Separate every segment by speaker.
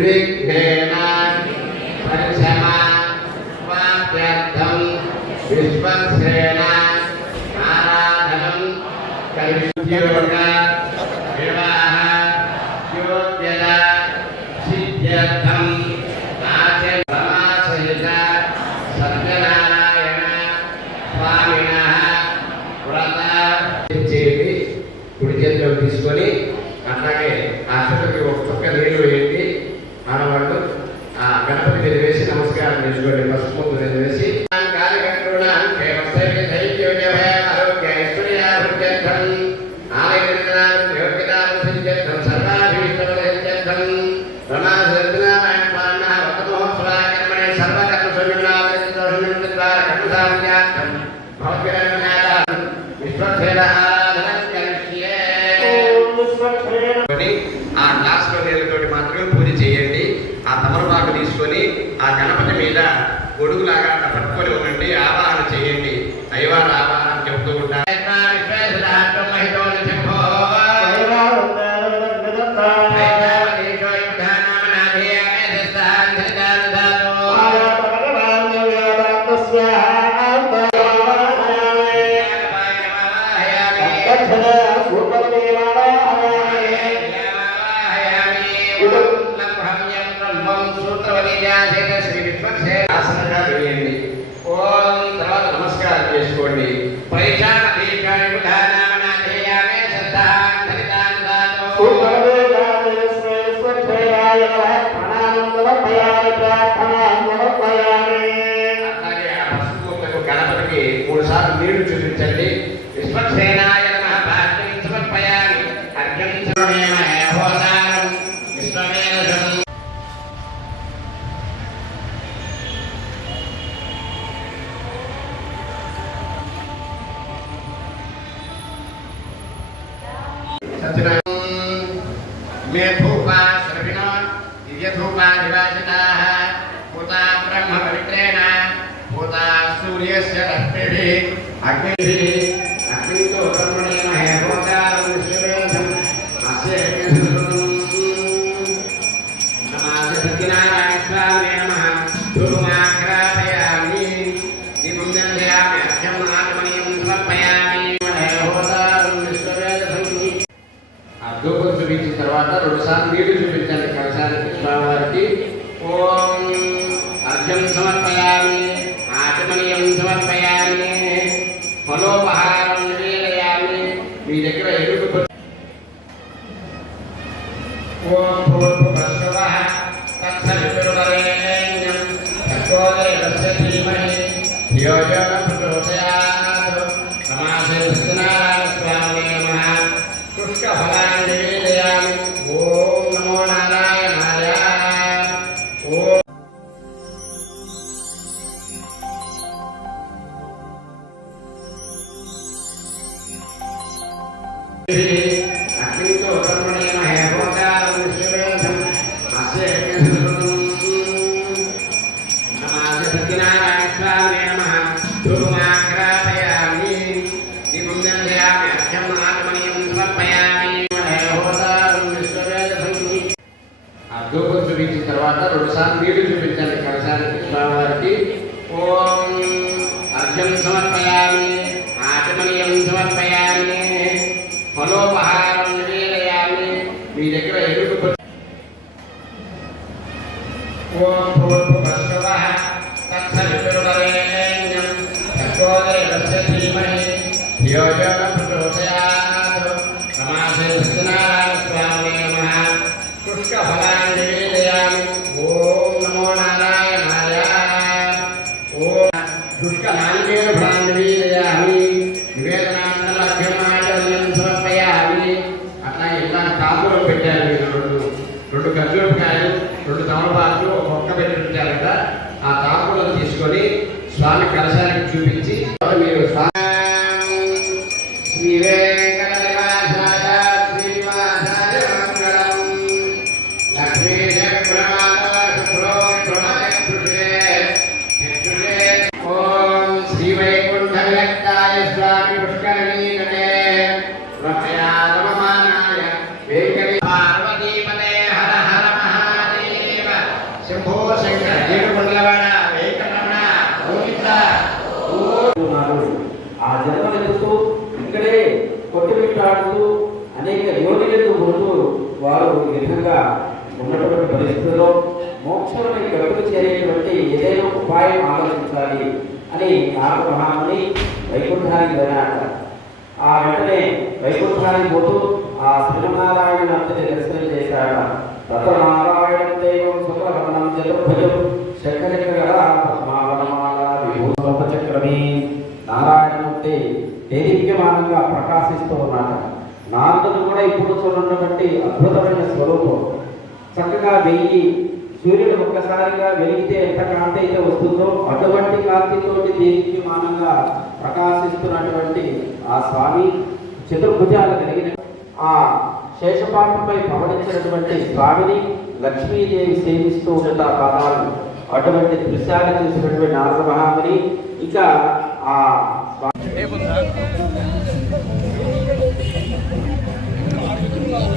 Speaker 1: Take care. అభ్యాసాలు చేసుకోండి. పైచాన मे धूपा सर्विणो दिव्यधूपाधिवासिताः पूता ब्रह्मपवित्रेण पूता सूर्यस्य रश्मिभिः अग्निभिः ധ്യായ Pak రెండు తమలపాకులు ఒక మొక్క పెట్టి ఆ తాపులను తీసుకొని స్వామి కలశానికి చూపించి మీరు స్వామి
Speaker 2: స్వామి వారు ఈ విధంగా ఉన్నటువంటి పరిస్థితుల్లో మోక్షాన్ని గడుపు చేరేటువంటి ఏదైనా ఉపాయం ఆలోచించాలి అని నాగమహాముని వైకుంఠానికి వెళ్ళాడు ఆ వెంటనే వైకుంఠానికి పోతూ ఆ శ్రీనారాయణ అంతటి దర్శనం చేశాడు. రతనారాయణ దైవం సుప్రభరణం చతుర్భుజం శంకరచక్ర పద్మావనమాల విభూత చక్రమే నారాయణమూర్తి దేదీప్యమానంగా ప్రకాశిస్తూ ఉన్నాడు నారదుడు కూడా ఇప్పుడు చూడన్నటువంటి అద్భుతమైన స్వరూపం. చక్కగా వెయ్యి సూర్యుడు ఒక్కసారిగా వెలిగితే ఎంత కాంతి అయితే వస్తుందో అటువంటి కాంతితోటి దేవిమానంగా ప్రకాశిస్తున్నటువంటి ఆ స్వామి చతుర్భుజాలు కలిగిన ఆ శేషపాఠంపై పవడించినటువంటి స్వామిని లక్ష్మీదేవి సేవిస్తూ ఉన్న పదాలు అటువంటి దృశ్యాలు చూసినటువంటి నారద మహాముని. ఇక ఆ స్వామి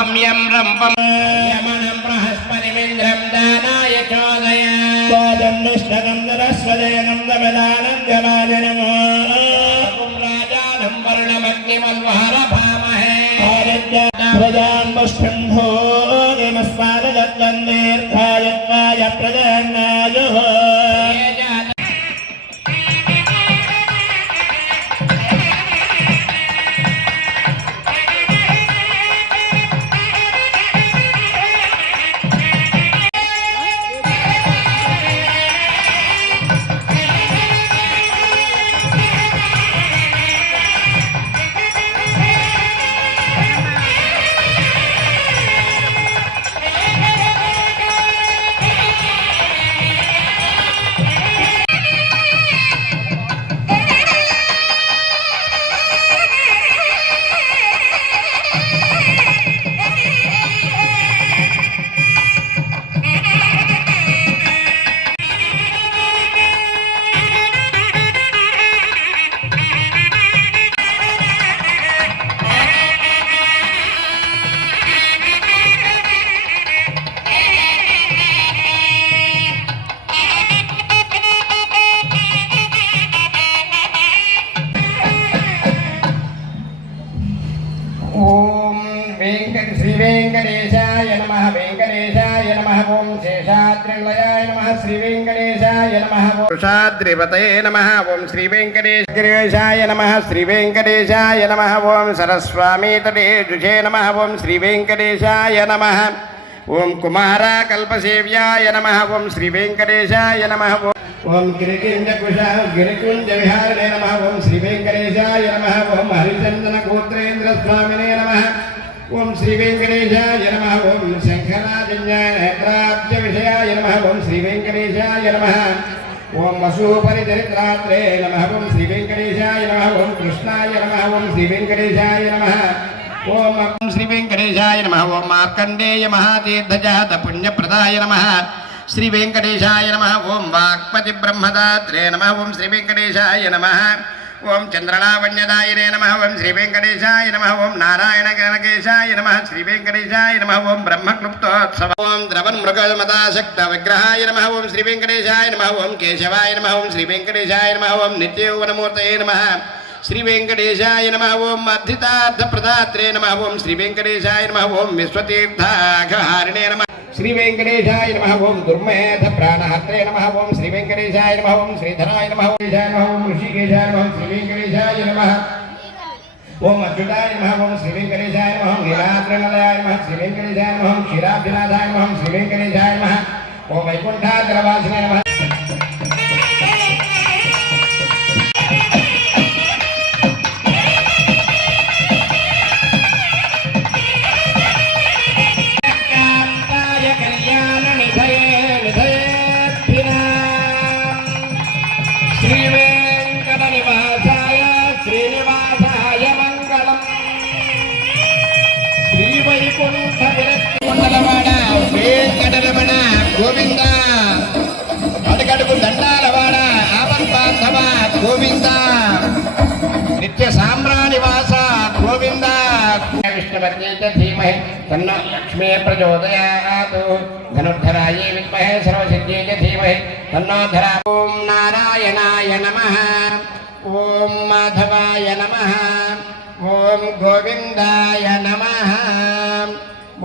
Speaker 1: ఓం లం హం యం రం పం యమనం బృహస్పతిమింద్రం దానాయ చోదయ
Speaker 3: స్వాజన్నిష్టకం సరస్వదేనం దమదానంద్యమాజనమో
Speaker 1: రాజానం వర్ణమగ్నిమల్వహర శేషాద్రిలయాయ నమ. శ్రీ వెంకటేశాయ నమ. వృషాద్రిపతయే నమ. ఓం శ్రీ వెంకటేశాయ నమ. శ్రీ వెంకటేశాయ నమ. ఓం సరస్వామి తటే జుషే నమ. ఓం శ్రీ వెంకటేశాయ నమ. ఓం కుమారాకల్పసేవ్యాయ నమ. ఓం శ్రీ వెంకటేశాయ నమ. ఓం గిరికింజ కుశ గిరికుంజ విహారిణే నమ. ఓం శ్రీ వెంకటేశాయ నమ. ఓం హరిచందన గోత్రేంద్ర స్వామినే నమ. ఓం శ్రీ వెంకటేశాయ నమ ఓం శంఖరాజన్యాయ విషయాయ నమ ఓం శ్రీ వెంకటేశాయ నమ ఓం వసూపరి చరిత్రాత్రే నమ ఓం శ్రీ వెంకటేశాయ నమ ఓం కృష్ణాయ నమ ఓం శ్రీ వెంకటేశాయ నమ ఓం శ్రీ వెంకటేశాయ నమ ఓం మార్కండేయ మహాతీర్థజాత పుణ్యప్రదాయ నమ శ్రీ వెంకటేశాయ నమ ఓం వాక్పతి బ్రహ్మదాత్రే నమ ఓం శ్రీ వెంకటేశాయ నమ ఓం చంద్రలావణ్యదాయనే నమ ఓం శ్రీ వెంకటేశాయ నమ ఓం నారాయణ గణకేశాయ నమ శ్రీ వెంకటేశాయ నమ ఓం బ్రహ్మక్లుప్తోత్సవ ఓం ద్రవన్ మృగమదాశక్త విగ్రహాయ నమ ఓం శ్రీ వెంకటేశాయ నమ ఓం కేశవాయ నమ ఓం శ్రీ వెంకటేశాయ నమ ఓం నిత్యౌవనమూర్తయే నమ శ్రీ వెంకటేశాయ నమ ఓం అర్థితార్థ ప్రదాత్రే నమ ఓం శ్రీ వెంకటేశాయ నమ ఓం విశ్వతీర్థాఘహారిణే నమ శ్రీ వెంకటేశాయ నమ ఓం దుర్మేధ ప్రాణహత్రే నమ ఓం శ్రీ వెంకటేశాయ నమ ఓం శ్రీధరాయ నమ ఓం శ్రీశాయ నమ ఓం ఋషికేశాయ నమ ఓం శ్రీ వెంకటేశాయ నమ ఓం అచ్యుతాయ నమ ఓం శ్రీ వెంకటేశాయ నమ ఓం నీలాద్రినలయాయ నమ శ్రీ వెంకటేశాయ నమ ఓం క్షీరాబ్ధినాథాయ నమ ఓం శ్రీ వెంకటేశాయ నమ ఓం వైకుంఠాచలవాసినే నమ విష్ణుపత్ని చ ధీమహి. తన్నో లక్ష్మీ ప్రచోదయాత్. ధనుర్ధరాయే విద్మహే సర్వసిద్ధ్యే చ ధీమహి. తన్నో ధరా ఓం నారాయణాయ నమః. ఓం మాధవాయ నమః. ఓం గోవిందాయ నమః.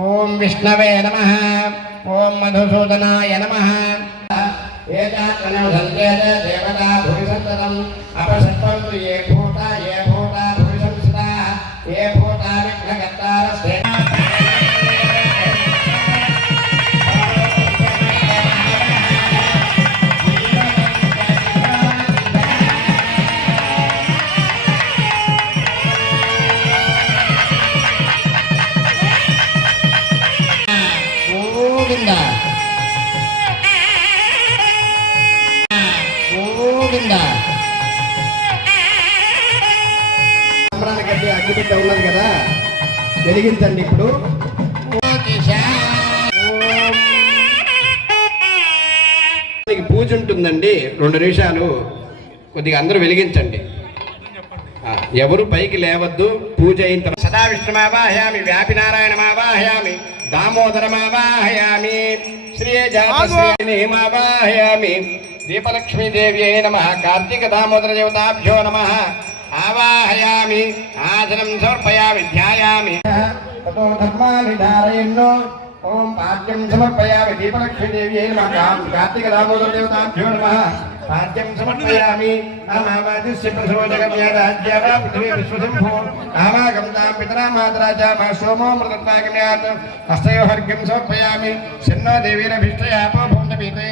Speaker 1: ఓం విష్ణవే నమః. ఓం మధుసూదనాయ నమః. ఏతాత్మనవసంతేన దేవతా భువి సంతతం అపసత్వంతు ఏ భూత ఏ భూత భువి సంస్థితా ఏ భూత సాంబ్రాణి ఉన్నది కదా? వెలిగించండి ఇప్పుడు. పూజ ఉంటుందండి రెండు నిమిషాలు. కొద్దిగా అందరూ వెలిగించండి. ఎవరు పైకి లేవద్దు పూజ అయిన తర్వాత. సదా విష్ణుమావాహయామి వ్యాపి నారాయణమావాహయామి దామోదరమావాహయామి శ్రీజాతశ్రీమావాహయామి దీపలక్ష్మీదేవి నమ కార్తీక దామోదర దేవతాభ్యో నమ. ఆవాహయామి ఆసనం సమర్పయామి ధ్యాయామి. తతో ధర్మాన్ని ధారయన్నో ఓం పాద్యం సమర్పయామి దీపలక్ష్మీదేవ్యై నమ. కార్తీక దామోదర దేవతాభ్యో నమ. పాద్యం సమర్పయామి నామావాదిస్య ప్రసోజగమ్యారాజ్యావ పృథివీ విశ్వశంభో. నామాగం తాం పితరా మాతరా చ మా సోమో మృతత్వాగమ్యాత్ హస్తయోహర్ఘ్యం సమర్పయామి శన్నో దేవీరభిష్టయాపో భూండపీతే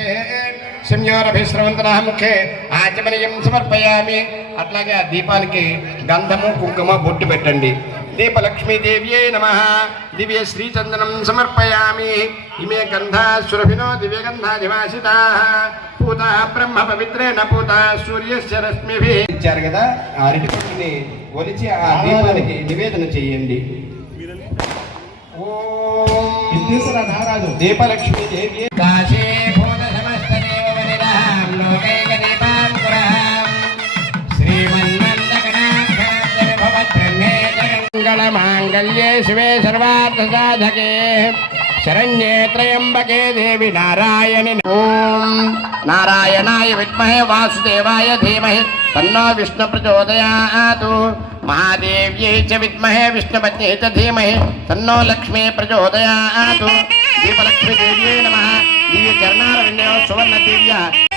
Speaker 1: సంయోరభిశ్రవంతనా ముఖే ఆచమనీయం సమర్పయామి. అట్లాగే ఆ దీపానికి గంధము కుంకుమ బొట్టు పెట్టండి. దీపలక్ష్మీదేవ్యే నమ. దివ్య శ్రీచందనం సమర్పయామి. ఇమే గంధా సురభినో దివ్యగంధాధివాసితా పూత బ్రహ్మ పవిత్రేణ పూత సూర్యస్య రశ్మిభి. ఇచ్చారు కదా ఆ అరటి పండుని ఒలిచి ఆ దీపానికి నివేదన చేయండి. ఓం. దీపలక్ష్మీ దేవి కాశీ. शिवे सर्वार्थ साधके शरण्ये त्रयंबके देवी नारायणी। ओम नारायणाय विद्महे वासुदेवाय धीमहि। तन्नो विष्णु प्रचोदयात्। महादेव्यै च विद्महे विष्णुपत्न्यै च धीमहि। तन्नो लक्ष्मी प्रचोदयात्। दीपलक्ष्मीदेव्यै नमः। दिव्यचरणारविन्यो सुवर्णदेव्या।